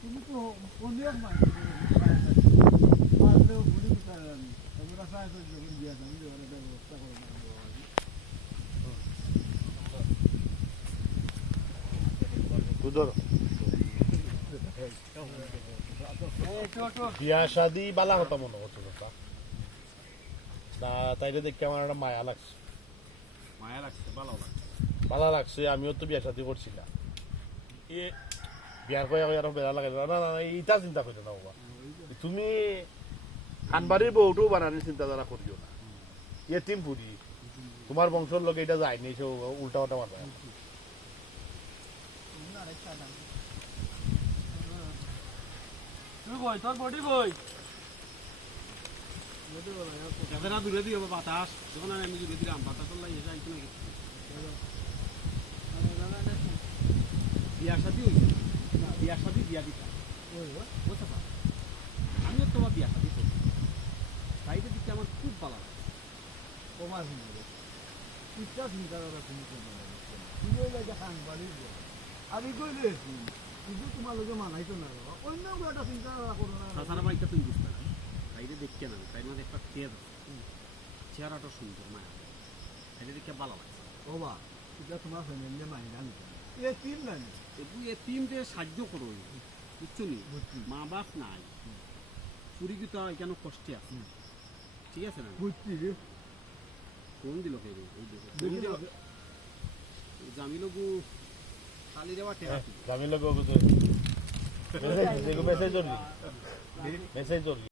তুমি তো অনেক মানুষ পারলেও ভুলি পারেন তোমরা সাহায্য যখন দিয়েছেন আমি ওরা ব্যবস্থা করে বিয়া শাদি বালা হতো মনে করছো না তাইলে দেখে আমার একটা মায়া লাগছে ভালো লাগছে আমিও তো বিয়া শাদি করছি না বিয়ার কয়ে আরো বেড়া লাগে না না এইটা চিন্তা করছো না বাবা তুমি খানবাড়ির বউটাও বানানোর চিন্তাধারা করিও না এতিম পুরি তোমার বংশের লোক এটা যায়নি সে উল্টা পাল্টা মারবে তোর বডি বই দূরে দিয়ে বাতাস যখন আমি দূরে দিলাম বাতাস লাগিয়ে যাই নাকি বিয়ার সাথে বিয়া দিতা বুঝতে পার আমিও তোমার বিয়া সাথে বাইরে দিতে আমার খুব ভালো লাগে তোমার চিন্তা চিন্তাধারা তুমি তুমি খান বাড়ি আমি কইলে কিন্তু তোমার লোকে মানাইতো না অন্য একটা চিন্তাধারা করো না তাছাড়া বাইকটা তুমি বুঝতে না বাইরে দেখতে না তাই মধ্যে একটা তেজ চেহারাটা সুন্দর মায়া বাইরে দেখতে ভালো লাগে ও বা এটা তোমার ফ্যামিলি মাইনা নিতে এ তিন নাই এ তিনটে সাহায্য করো বুঝছো নি মা বাপ নাই পুরী কি তো কেন কষ্টে আছে ঠিক আছে না বুঝছি কোন দিল কে জামিলগু কালি দেওয়া জামিল মেসেজ মেসেজ